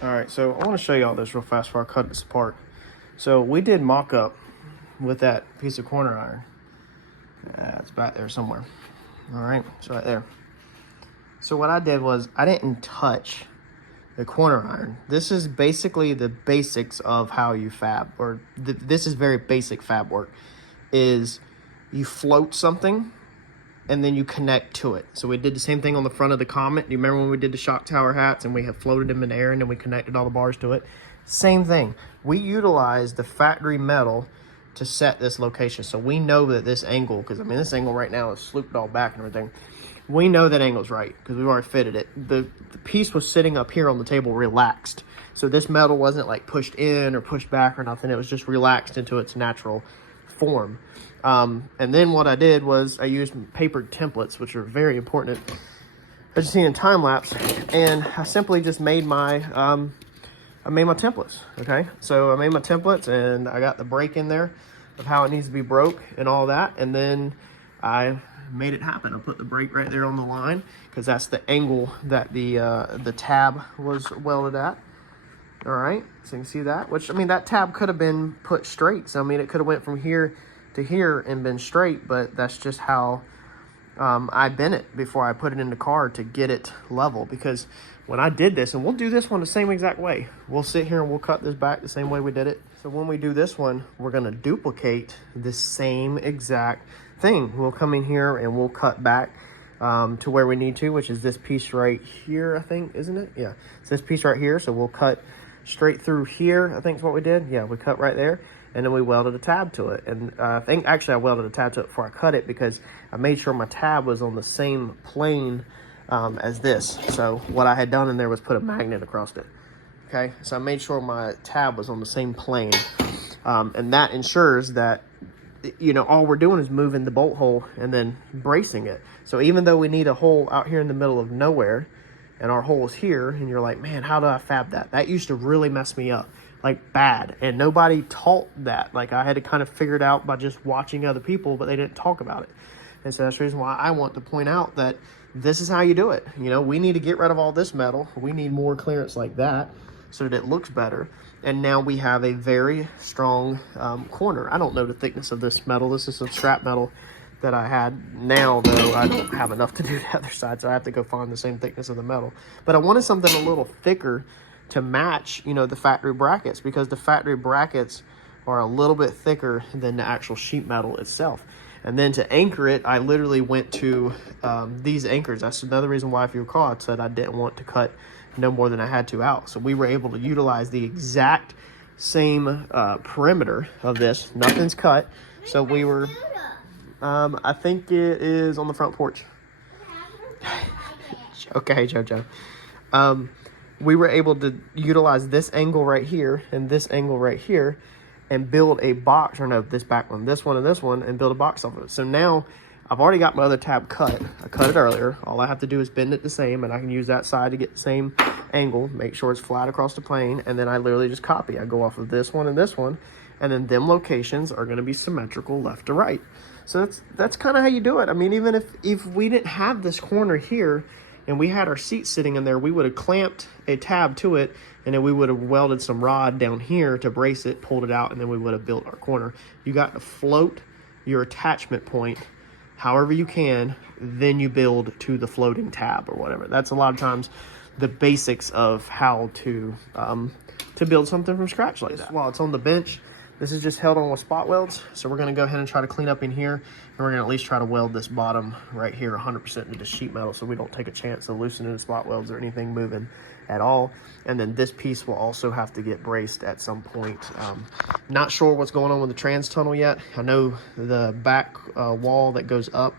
All right, so I want to show you all this real fast before I cut this apart. So we did mock-up with that piece of corner iron. It's back there somewhere. All right, it's right there. So what I did was I didn't touch the corner iron. This is basically the basics of how you fab, or this is very basic fab work, is you float something and then you connect to it. So we did the same thing on the front of the Comet. Do you remember when we did the shock tower hats and we had floated them in the air and then we connected all the bars to it? Same thing. We utilized the factory metal to set this location. So we know that this angle, because I mean this angle right now is slooped all back and everything. We know that angle's right because we've already fitted it. The piece was sitting up here on the table relaxed. So this metal wasn't like pushed in or pushed back or nothing. It was just relaxed into its natural form. And then what I did was I used papered templates, which are very important, as you see in time lapse. And I simply just made my templates. Okay, so I made my templates and I got the break in there of how it needs to be broke and all that. And then I made it happen. I put the brake right there on the line because that's the angle that the tab was welded at. All right, so you can see that, which I mean that tab could have been put straight. So I mean it could have went from here to here and been straight, but that's just how I bent it before I put it in the car to get it level. Because when I did this, and we'll do this one the same exact way, we'll sit here and we'll cut this back the same way we did it. So when we do this one, we're going to duplicate the same exact thing. We'll come in here and we'll cut back to where we need to, which is this piece right here, I think, isn't it? Yeah, it's this piece right here. So we'll cut straight through here, I think is what we did. Yeah, we cut right there. And then we welded a tab to it. And I think actually I welded a tab to it before I cut it because I made sure my tab was on the same plane as this. So what I had done in there was put a magnet across it. Okay, so I made sure my tab was on the same plane. And that ensures that, you know, all we're doing is moving the bolt hole and then bracing it. So even though we need a hole out here in the middle of nowhere and our hole is here, and you're like, man, how do I fab that? That used to really mess me up. Like bad, and nobody taught that. Like I had to kind of figure it out by just watching other people, but they didn't talk about it. And so that's the reason why I want to point out that this is how you do it. You know, we need to get rid of all this metal. We need more clearance like that so that it looks better. And now we have a very strong corner. I don't know the thickness of this metal. This is some scrap metal that I had. Now though, I don't have enough to do the other side, so I have to go find the same thickness of the metal. But I wanted something a little thicker to match, you know, the factory brackets, because the factory brackets are a little bit thicker than the actual sheet metal itself. And then to anchor it, I literally went to these anchors. That's another reason why, if you recall, I said I didn't want to cut no more than I had to out. So we were able to utilize the exact same perimeter of this. Nothing's cut. So we were, I think it is on the front porch. Okay, JoJo. We were able to utilize this angle right here and this angle right here and build a box, or no, this back one, this one and this one, and build a box off of it. So now I've already got my other tab cut. I cut it earlier. All I have to do is bend it the same, and I can use that side to get the same angle, make sure it's flat across the plane, and then I literally just copy. I go off of this one and this one, and then them locations are gonna be symmetrical left to right. So that's kind of how you do it. I mean, even if we didn't have this corner here, and we had our seat sitting in there, we would have clamped a tab to it, and then we would have welded some rod down here to brace it, pulled it out, and then we would have built our corner. You got to float your attachment point however you can, then you build to the floating tab or whatever. That's a lot of times the basics of how to build something from scratch like that. While it's on the bench, this is just held on with spot welds. So we're gonna go ahead and try to clean up in here, and we're gonna at least try to weld this bottom right here 100% into the sheet metal so we don't take a chance of loosening the spot welds or anything moving at all. And then this piece will also have to get braced at some point. Not sure what's going on with the trans tunnel yet. I know the back wall that goes up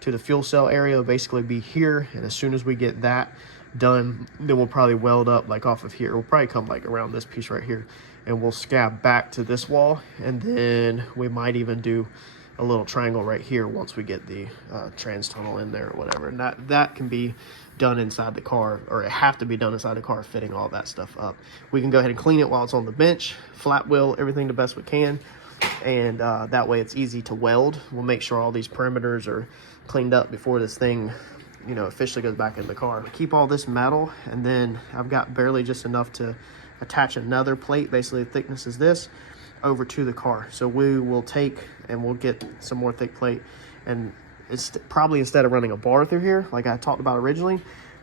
to the fuel cell area will basically be here, and as soon as we get that done, then we'll probably weld up like off of here. We'll probably come like around this piece right here, and we'll scab back to this wall, and then we might even do a little triangle right here once we get the trans tunnel in there or whatever. And that can be done inside the car, or it have to be done inside the car, fitting all that stuff up. We can go ahead and clean it while it's on the bench, flat wheel everything the best we can, and that way it's easy to weld. We'll make sure all these perimeters are cleaned up before this thing you know, officially goes back in the car. Keep all this metal, and then I've got barely just enough to attach another plate, basically the thickness is this, over to the car. So we will take and we'll get some more thick plate, and it's probably, instead of running a bar through here like I talked about originally,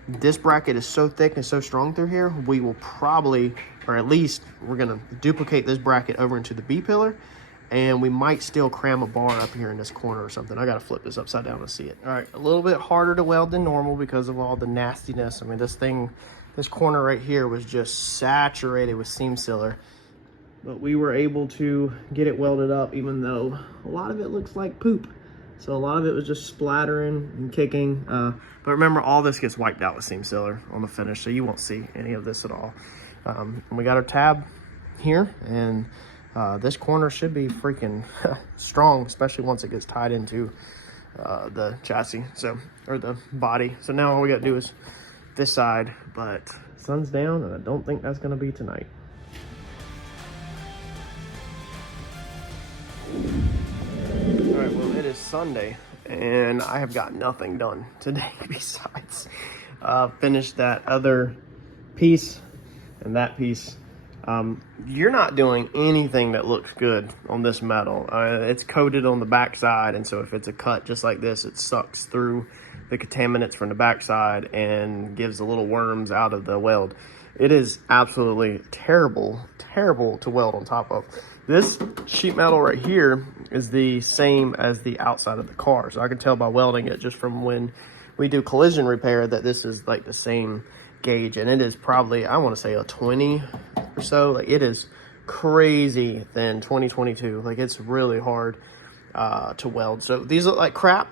this bracket is so thick and so strong through here, we will probably, or at least we're gonna duplicate this bracket over into the B pillar, and we might still cram a bar up here in this corner or something. I gotta flip this upside down to see it. All right, a little bit harder to weld than normal because of all the nastiness. I mean, this thing, this corner right here was just saturated with seam sealer, but we were able to get it welded up, even though a lot of it looks like poop. So a lot of it was just splattering and kicking. But remember, all this gets wiped out with seam sealer on the finish, so you won't see any of this at all. And we got our tab here, and this corner should be freaking strong, especially once it gets tied into the chassis, so, or the body. So now all we gotta do is this side, but sun's down, and I don't think that's gonna be tonight. All right, well, it is Sunday, and I have got nothing done today besides finish that other piece and that piece. You're not doing anything that looks good on this metal. It's coated on the backside, and so if it's a cut just like this, it sucks through the contaminants from the backside and gives the little worms out of the weld. It is absolutely terrible, terrible to weld on top of. This sheet metal right here is the same as the outside of the car, so I can tell by welding it just from when we do collision repair that this is like the same gauge, and it is probably, I want to say, a 20 or so. Like, it is crazy thin 2022. Like, it's really hard to weld. So these look like crap.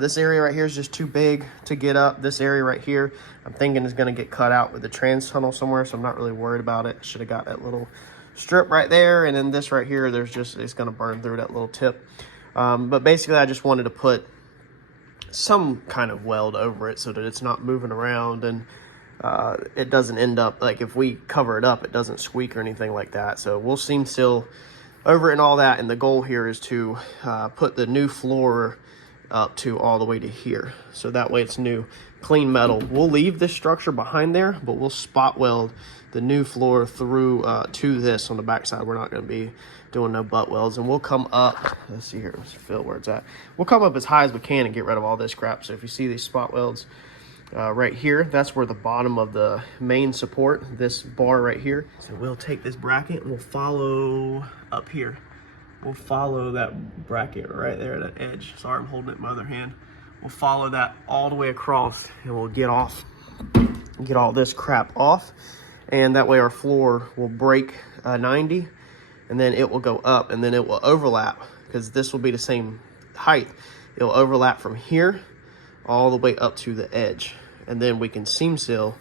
This area right here is just too big to get up. This area right here, I'm thinking is going to get cut out with the trans tunnel somewhere, so I'm not really worried about it. Should have got that little strip right there, and then this right here, there's just, it's going to burn through that little tip. But basically, I just wanted to put some kind of weld over it so that it's not moving around, and it doesn't end up, like, if we cover it up, it doesn't squeak or anything like that. So we'll seam seal over it and all that, and the goal here is to put the new floor up to all the way to here, so that way it's new clean metal. We'll leave this structure behind there, but we'll spot weld the new floor through to this on the backside. We're not going to be doing no butt welds, and we'll come up, let's see here, let's feel where it's at. We'll come up as high as we can and get rid of all this crap. So if you see these spot welds right here, that's where the bottom of the main support, this bar right here. So we'll take this bracket and we'll follow up here. We'll follow that bracket right there, that edge. Sorry, I'm holding it in my other hand. We'll follow that all the way across, and we'll get all this crap off, and that way our floor will break 90, and then it will go up, and then it will overlap, because this will be the same height. It'll overlap from here all the way up to the edge, and then we can seam seal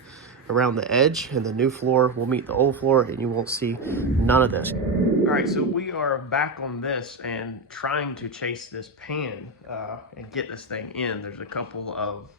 around the edge, and the new floor will meet the old floor, and you won't see none of this. All right, so we are back on this and trying to chase this pan and get this thing in. There's a couple of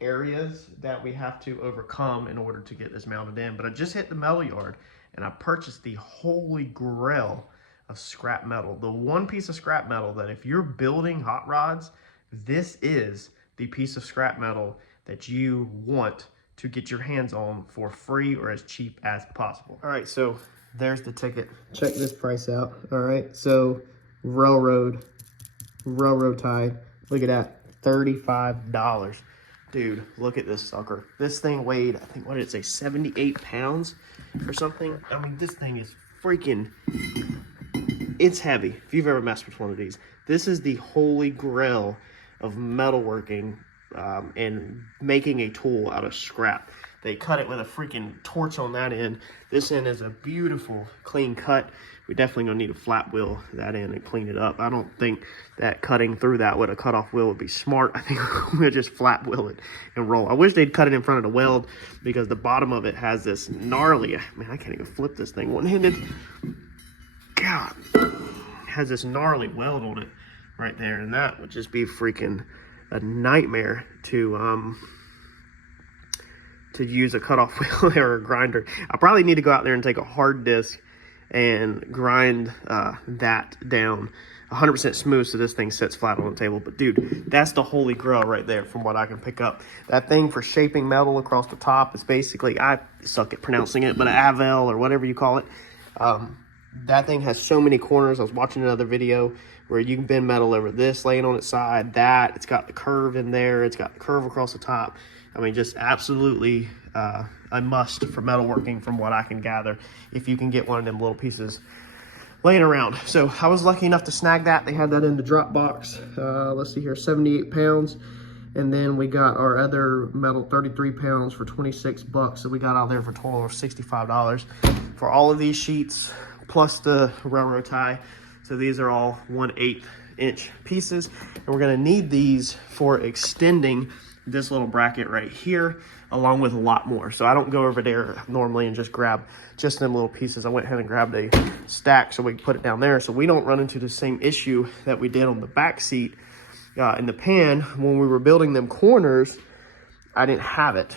areas that we have to overcome in order to get this mounted in, but I just hit the metal yard and I purchased the holy grail of scrap metal. The one piece of scrap metal that if you're building hot rods, this is the piece of scrap metal that you want to get your hands on for free or as cheap as possible. All right, so there's the ticket. Check this price out. All right, so railroad tie. Look at that, $35. Dude, look at this sucker. This thing weighed, I think, what did it say, 78 pounds or something? I mean, this thing is freaking, it's heavy. If you've ever messed with one of these, this is the holy grail of metalworking and making a tool out of scrap. They cut it with a freaking torch on that end. This end is a beautiful, clean cut. We're definitely gonna need a flat wheel that end and clean it up. I don't think that cutting through that with a cutoff wheel would be smart. I think we'll just flat wheel it and roll. I wish they'd cut it in front of the weld, because the bottom of it has this gnarly, man, I can't even flip this thing one-handed. God, it has this gnarly weld on it right there, and that would just be freaking a nightmare to use a cutoff wheel or a grinder. I probably need to go out there and take a hard disc and grind that down 100% smooth so this thing sits flat on the table. But dude, that's the holy grail right there from what I can pick up. That thing for shaping metal across the top is basically, I suck at pronouncing it, but an Avel or whatever you call it. That thing has so many corners. I was watching another video where you can bend metal over this laying on its side, that, it's got the curve in there, it's got the curve across the top. I mean, just absolutely a must for metalworking from what I can gather, if you can get one of them little pieces laying around. So I was lucky enough to snag that. They had that in the drop box. Let's see here, 78 pounds. And then we got our other metal 33 pounds for 26 bucks. So we got out there for a total of $65 for all of these sheets, plus the railroad tie. So these are all 1/8 inch pieces. And we're gonna need these for extending this little bracket right here, along with a lot more. So I don't go over there normally and just grab just them little pieces. I went ahead and grabbed a stack so we can put it down there so we don't run into the same issue that we did on the back seat in the pan when we were building them corners. I didn't have it.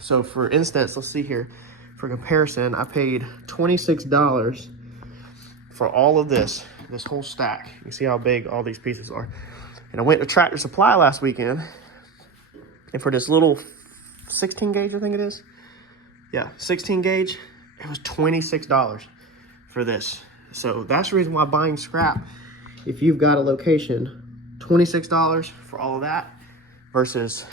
So for instance, let's see here, for comparison, I paid $26 for all of this whole stack. You see how big all these pieces are. And I went to Tractor Supply last weekend, and for this little 16 gauge, I think it is. Yeah, 16 gauge, it was $26 for this. So that's the reason why buying scrap, if you've got a location, $26 for all of that versus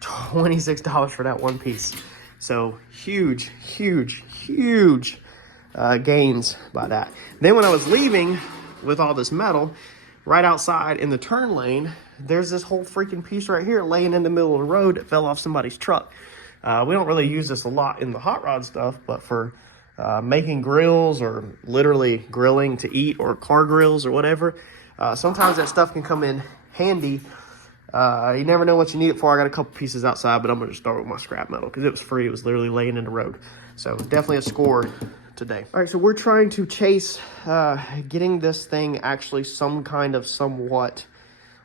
$26 for that one piece. So huge, huge, huge gains by that. Then when I was leaving with all this metal, right outside in the turn lane, there's this whole freaking piece right here laying in the middle of the road that fell off somebody's truck. We don't really use this a lot in the hot rod stuff, but for making grills or literally grilling to eat or car grills or whatever, sometimes that stuff can come in handy. You never know what you need it for. I got a couple pieces outside, but I'm going to start with my scrap metal because it was free. It was literally laying in the road. So definitely a score today. All right, so we're trying to chase getting this thing actually somewhat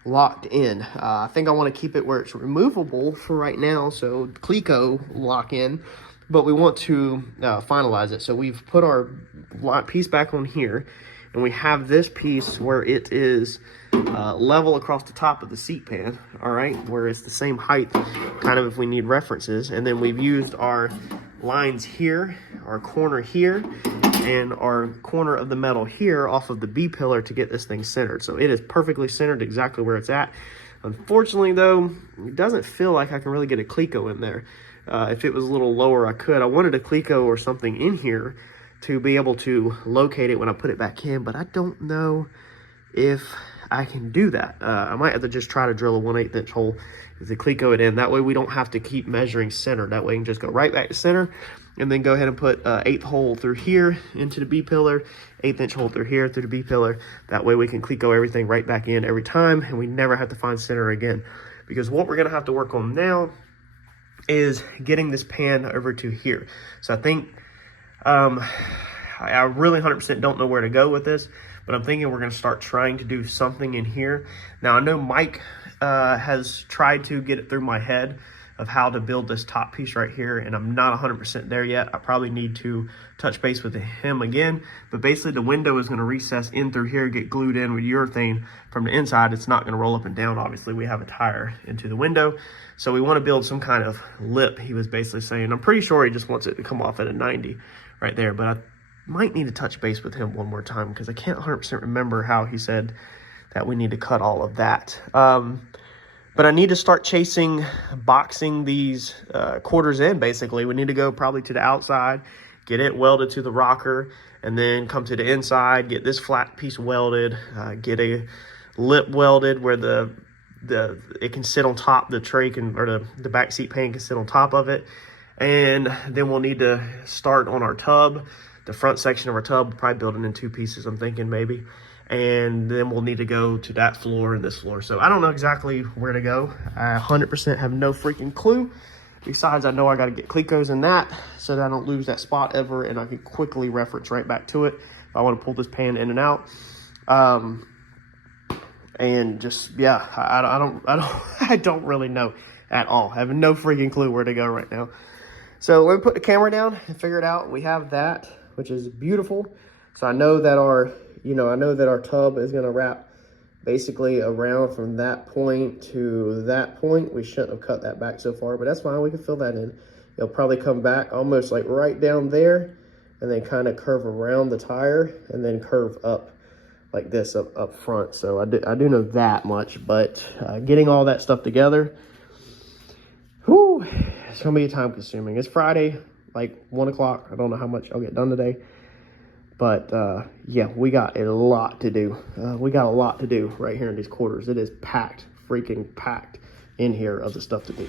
locked in. I think I want to keep it where it's removable for right now, so Cleco lock in, but we want to finalize it. So we've put our piece back on here, and we have this piece where it is level across the top of the seat pan, all right, where it's the same height, kind of if we need references. And then we've used our lines here, our corner here, and our corner of the metal here off of the B-pillar to get this thing centered. So it is perfectly centered exactly where it's at. Unfortunately, though, it doesn't feel like I can really get a Cleco in there. If it was a little lower, I could. I wanted a Cleco or something in here to be able to locate it when I put it back in, but I don't know if I can do that. I might have to just try to drill a 1/8 inch hole with the Cleco it in. That way we don't have to keep measuring center. That way we can just go right back to center and then go ahead and put 1/8 hole through here into the B-pillar, 1/8 inch hole through here through the B-pillar. That way we can Cleco everything right back in every time, and we never have to find center again. Because what we're gonna have to work on now is getting this pan over to here. So I think, I really 100% don't know where to go with this, but I'm thinking we're going to start trying to do something in here. Now, I know Mike has tried to get it through my head of how to build this top piece right here, and I'm not 100% there yet. I probably need to touch base with him again, but basically the window is going to recess in through here, get glued in with urethane from the inside. It's not going to roll up and down. Obviously, we have a tire into the window, so we want to build some kind of lip, he was basically saying. I'm pretty sure he just wants it to come off at a 90 right there, but I might need to touch base with him one more time because I can't 100% remember how he said that we need to cut all of that. But I need to start boxing these quarters in, basically. We need to go probably to the outside, get it welded to the rocker, and then come to the inside, get this flat piece welded, get a lip welded where it can sit on top, the tray can, or the back seat pan can sit on top of it. And then we'll need to start on our tub, the front section of our tub. We'll probably build it in 2 pieces, I'm thinking maybe. And then we'll need to go to that floor and this floor. So I don't know exactly where to go. I 100% have no freaking clue. Besides, I know I got to get Clecos in that so that I don't lose that spot ever, and I can quickly reference right back to it if I want to pull this pan in and out. And just, yeah, I don't really know at all. I have no freaking clue where to go right now. So let me put the camera down and figure it out. We have that. which is beautiful. So I know that our, I know that our tub is gonna wrap basically around from that point to that point. We shouldn't have cut that back so far, but that's fine. We can fill that in. It'll probably come back almost like right down there and then kind of curve around the tire and then curve up like this up front. So I do know that much, but getting all that stuff together, whew, it's gonna be time consuming. It's Friday, like 1 o'clock. I don't know how much I'll get done today. But yeah, we got a lot to do. We got a lot to do right here in these quarters. It is packed, freaking packed in here of the stuff to do.